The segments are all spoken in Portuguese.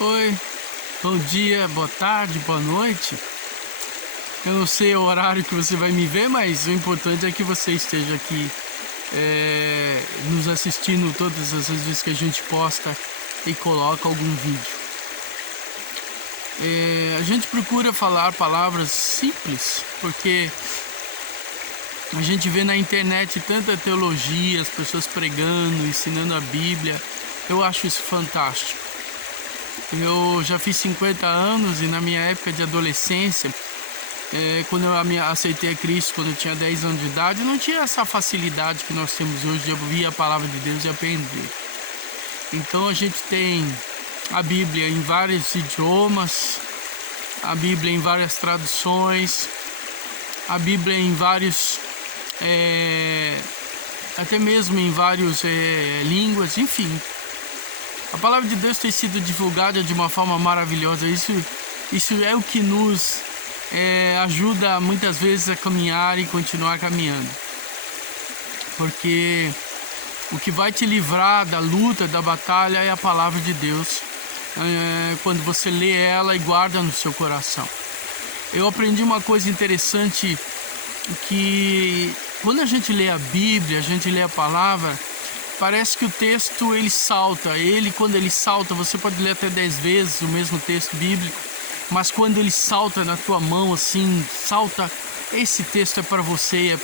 Oi, bom dia, boa tarde, boa noite. Eu não sei o horário que você vai me ver, mas o importante é que você esteja aqui nos assistindo todas as vezes que a gente posta e coloca algum vídeo. A gente procura falar palavras simples, porque a gente vê na internet tanta teologia, as pessoas pregando, ensinando a Bíblia. Eu acho isso fantástico. Eu já fiz 50 anos e na minha época de adolescência, quando eu aceitei a Cristo, quando eu tinha 10 anos de idade, não tinha essa facilidade que nós temos hoje de ouvir a palavra de Deus e aprender. Então a gente tem a Bíblia em vários idiomas, a Bíblia em várias traduções, a Bíblia em vários, até mesmo em várias línguas, enfim. A palavra de Deus tem sido divulgada de uma forma maravilhosa. Isso é o que nos ajuda muitas vezes a caminhar e continuar caminhando. Porque o que vai te livrar da luta, da batalha é a palavra de Deus. Quando você lê ela e guarda no seu coração. Eu aprendi uma coisa interessante, que quando a gente lê a Bíblia, a gente lê a palavra, parece que o texto ele salta. Quando ele salta, você pode ler até 10 vezes o mesmo texto bíblico, mas quando ele salta na tua mão, assim, salta, esse texto é para você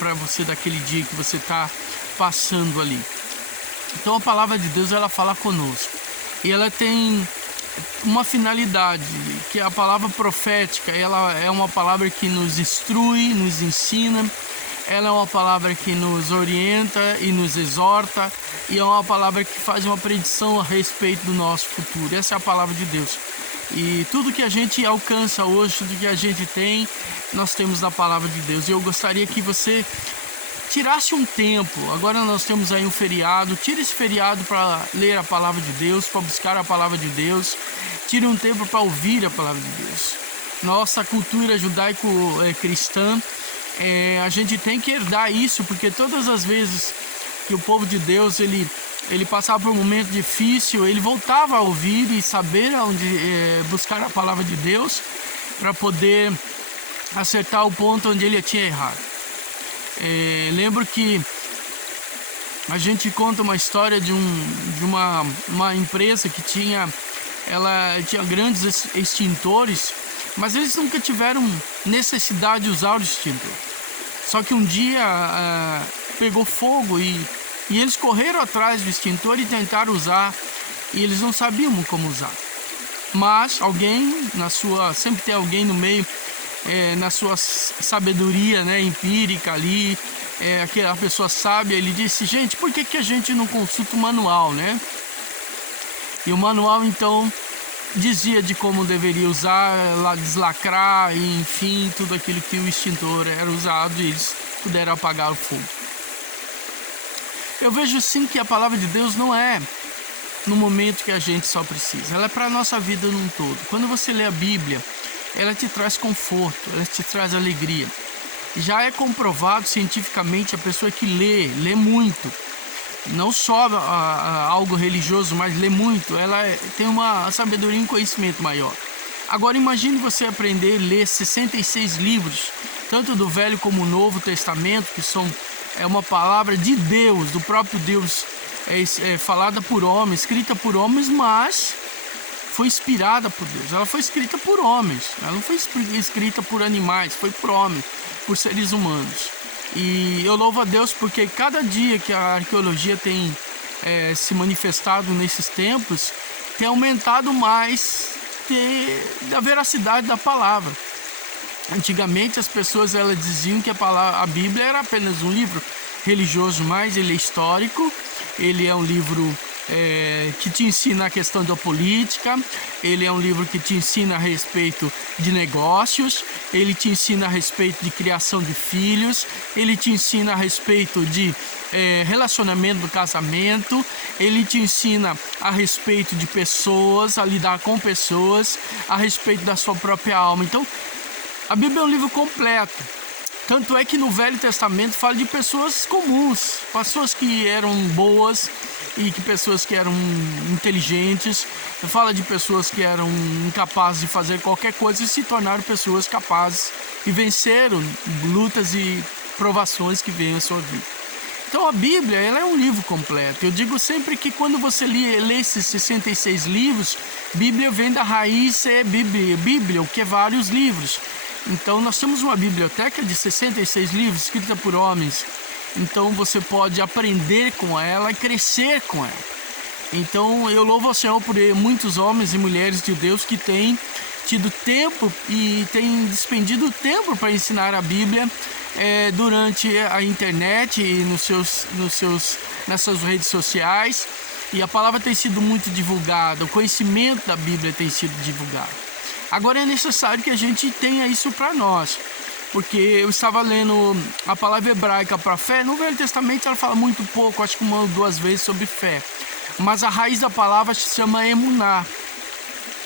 daquele dia que você está passando ali. Então a palavra de Deus, ela fala conosco. E ela tem uma finalidade, que é a palavra profética. Ela é uma palavra que nos instrui, nos ensina. Ela é uma palavra que nos orienta e nos exorta, e é uma palavra que faz uma predição a respeito do nosso futuro. Essa é a palavra de Deus. E tudo que a gente alcança hoje, tudo que a gente tem, nós temos na palavra de Deus. E eu gostaria que você tirasse um tempo. Agora nós temos aí um feriado. Tire esse feriado para ler a palavra de Deus, para buscar a palavra de Deus. Tire um tempo para ouvir a palavra de Deus. Nossa cultura judaico-cristã, a gente tem que herdar isso, porque todas as vezes que o povo de Deus ele passava por um momento difícil, ele voltava a ouvir e saber onde buscar a palavra de Deus para poder acertar o ponto onde ele tinha errado. Lembro que a gente conta uma história de uma empresa que ela tinha grandes extintores, mas eles nunca tiveram necessidade de usar o extintor. Só que um dia pegou fogo e eles correram atrás do extintor e tentaram usar, e eles não sabiam como usar. Mas sempre tem alguém no meio, na sua sabedoria, né, empírica ali, aquela pessoa sábia, ele disse: gente, por que a gente não consulta o manual, né? E o manual então dizia de como deveria usar, deslacrar e enfim, tudo aquilo que o extintor era usado, e eles puderam apagar o fogo. Eu vejo sim que a palavra de Deus não é no momento que a gente só precisa, ela é para a nossa vida num todo. Quando você lê a Bíblia, ela te traz conforto, ela te traz alegria. Já é comprovado cientificamente, a pessoa que lê muito, não só algo religioso, mas lê muito, ela tem uma sabedoria e um conhecimento maior. Agora imagine você aprender a ler 66 livros, tanto do Velho como do Novo Testamento, que é uma palavra de Deus, do próprio Deus, falada por homens, escrita por homens, mas foi inspirada por Deus. Ela foi escrita por homens, ela não foi escrita por animais, foi por homens, por seres humanos. E eu louvo a Deus porque cada dia que a arqueologia tem se manifestado nesses tempos, tem aumentado mais da veracidade da palavra. Antigamente as pessoas diziam que a Bíblia era apenas um livro religioso, mas ele é histórico, ele é um livro que te ensina a questão da política, ele é um livro que te ensina a respeito de negócios, ele te ensina a respeito de criação de filhos, ele te ensina a respeito de relacionamento do casamento, ele te ensina a respeito de pessoas, a lidar com pessoas, a respeito da sua própria alma. Então, a Bíblia é um livro completo. Tanto é que no Velho Testamento fala de pessoas comuns, pessoas que eram boas, e que pessoas que eram inteligentes, fala de pessoas que eram incapazes de fazer qualquer coisa e se tornaram pessoas capazes e venceram lutas e provações que vêm à sua vida. Então a Bíblia, ela é um livro completo. Eu digo sempre que quando você lê esses 66 livros, Bíblia vem da raiz Bíblia, o que é vários livros. Então nós temos uma biblioteca de 66 livros escrita por homens. Então você pode aprender com ela e crescer com ela. Então eu louvo ao Senhor por muitos homens e mulheres de Deus que têm tido tempo e têm despendido tempo para ensinar a Bíblia durante a internet e nas suas redes sociais. E a palavra tem sido muito divulgada, o conhecimento da Bíblia tem sido divulgado. Agora é necessário que a gente tenha isso para nós. Porque eu estava lendo a palavra hebraica para fé. No Velho Testamento ela fala muito pouco, acho que uma ou duas vezes sobre fé. Mas a raiz da palavra se chama emuná.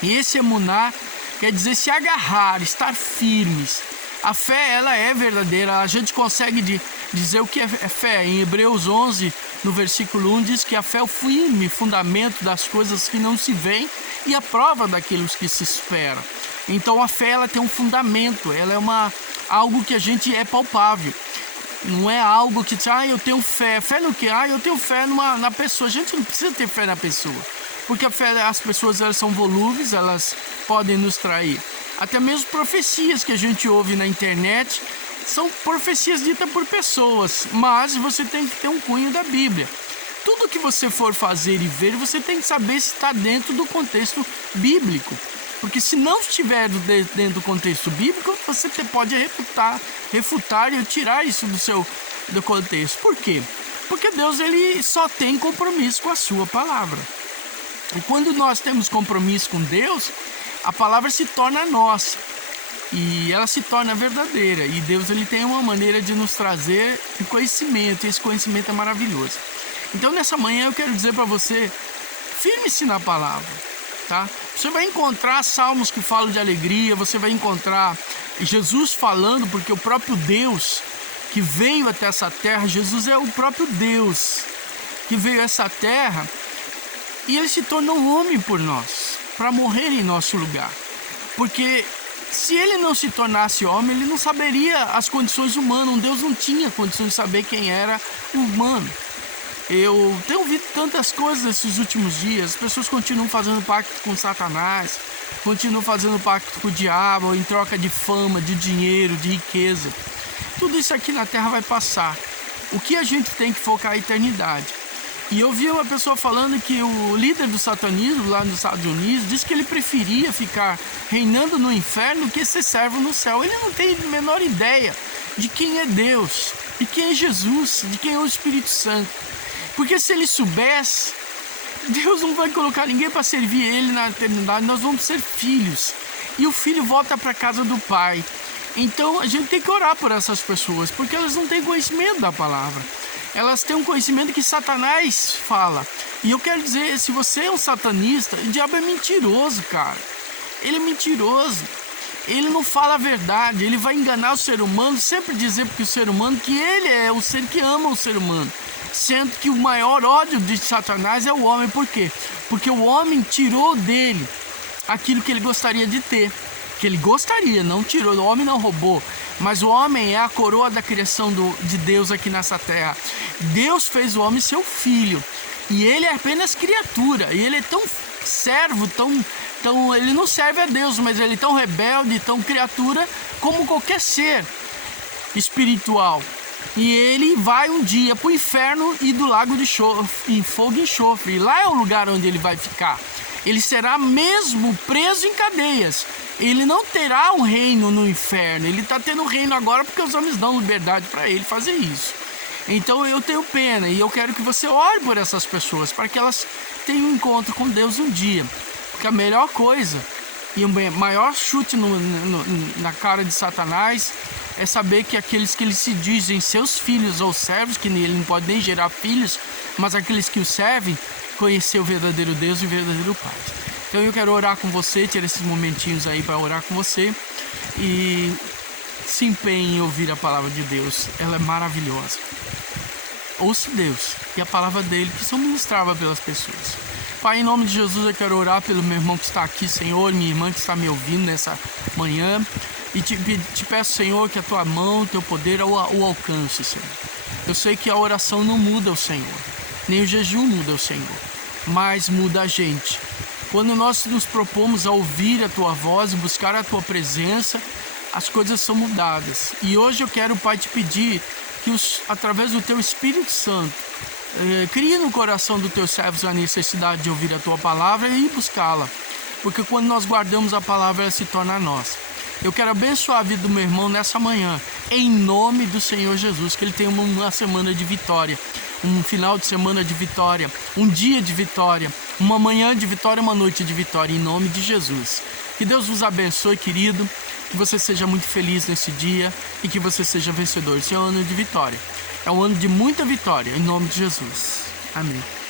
E esse emuná quer dizer se agarrar, estar firmes. A fé, ela é verdadeira. A gente consegue dizer o que é fé. Em Hebreus 11, no versículo 1, diz que a fé é o firme fundamento das coisas que não se veem e a prova daquilo que se espera. Então a fé, ela tem um fundamento, ela é algo que a gente é palpável. Não é algo que diz, eu tenho fé. Fé no quê? Eu tenho fé na pessoa. A gente não precisa ter fé na pessoa. Porque a fé, as pessoas, elas são volúveis, elas podem nos trair. Até mesmo profecias que a gente ouve na internet são profecias ditas por pessoas. Mas você tem que ter um cunho da Bíblia. Tudo que você for fazer e ver, você tem que saber se está dentro do contexto bíblico. Porque se não estiver dentro do contexto bíblico, você pode refutar e tirar isso do contexto. Por quê? Porque Deus, ele só tem compromisso com a sua palavra. E quando nós temos compromisso com Deus, a palavra se torna nossa. E ela se torna verdadeira. E Deus, ele tem uma maneira de nos trazer conhecimento. E esse conhecimento é maravilhoso. Então nessa manhã eu quero dizer para você, firme-se na palavra. Tá? Você vai encontrar salmos que falam de alegria, você vai encontrar Jesus falando, porque o próprio Deus que veio até essa terra, Jesus é o próprio Deus que veio a essa terra e ele se tornou homem por nós, para morrer em nosso lugar. Porque se ele não se tornasse homem, ele não saberia as condições humanas. Um Deus não tinha condições de saber quem era o humano. Eu tenho ouvido tantas coisas nesses últimos dias. As pessoas continuam fazendo pacto com Satanás, continuam fazendo pacto com o diabo em troca de fama, de dinheiro, de riqueza. Tudo isso aqui na terra vai passar. O que a gente tem que focar é a eternidade. E eu vi uma pessoa falando que o líder do satanismo lá nos Estados Unidos disse que ele preferia ficar reinando no inferno do que ser servo no céu. Ele não tem a menor ideia de quem é Deus, de quem é Jesus, de quem é o Espírito Santo. Porque se ele soubesse, Deus não vai colocar ninguém para servir ele na eternidade. Nós vamos ser filhos. E o filho volta para a casa do pai. Então a gente tem que orar por essas pessoas, porque elas não têm conhecimento da palavra. Elas têm um conhecimento que Satanás fala. E eu quero dizer, se você é um satanista, o diabo é mentiroso, cara. Ele é mentiroso. Ele não fala a verdade. Ele vai enganar o ser humano, sempre dizer para o ser humano que ele é o ser que ama o ser humano. Sendo que o maior ódio de Satanás é o homem. Por quê? Porque o homem tirou dele aquilo que ele gostaria de ter. Que ele gostaria, não tirou. O homem não roubou. Mas o homem é a coroa da criação de Deus aqui nessa terra. Deus fez o homem seu filho. E ele é apenas criatura. E ele é tão servo, ele não serve a Deus, mas ele é tão rebelde, tão criatura como qualquer ser espiritual. E ele vai um dia para o inferno e do lago de fogo e enxofre. E lá é o lugar onde ele vai ficar. Ele será mesmo preso em cadeias. Ele não terá um reino no inferno. Ele está tendo um reino agora porque os homens dão liberdade para ele fazer isso. Então eu tenho pena e eu quero que você ore por essas pessoas, para que elas tenham um encontro com Deus um dia. Porque a melhor coisa e o maior chute na cara de Satanás é saber que aqueles que eles se dizem seus filhos ou servos, que ele não pode nem gerar filhos, mas aqueles que o servem, conhecer o verdadeiro Deus e o verdadeiro Pai. Então eu quero orar com você, ter esses momentinhos aí para orar com você e se empenhe em ouvir a palavra de Deus. Ela é maravilhosa. ouço Deus e a palavra dele que são ministradas pelas pessoas. Pai, em nome de Jesus, eu quero orar pelo meu irmão que está aqui, Senhor, minha irmã que está me ouvindo nessa manhã. E te peço, Senhor, que a tua mão, o teu poder o alcance, Senhor. Eu sei que a oração não muda o Senhor, nem o jejum muda o Senhor, mas muda a gente. Quando nós nos propomos a ouvir a tua voz e buscar a tua presença, as coisas são mudadas. E hoje eu quero, Pai, te pedir que através do teu Espírito Santo, crie no coração dos teus servos a necessidade de ouvir a tua palavra e buscá-la. Porque quando nós guardamos a palavra, ela se torna nossa. Eu quero abençoar a vida do meu irmão nessa manhã, em nome do Senhor Jesus, que ele tenha uma semana de vitória, um final de semana de vitória, um dia de vitória, uma manhã de vitória, uma noite de vitória, em nome de Jesus. Que Deus vos abençoe, querido, que você seja muito feliz nesse dia e que você seja vencedor. Esse é um ano de vitória, é um ano de muita vitória, em nome de Jesus. Amém.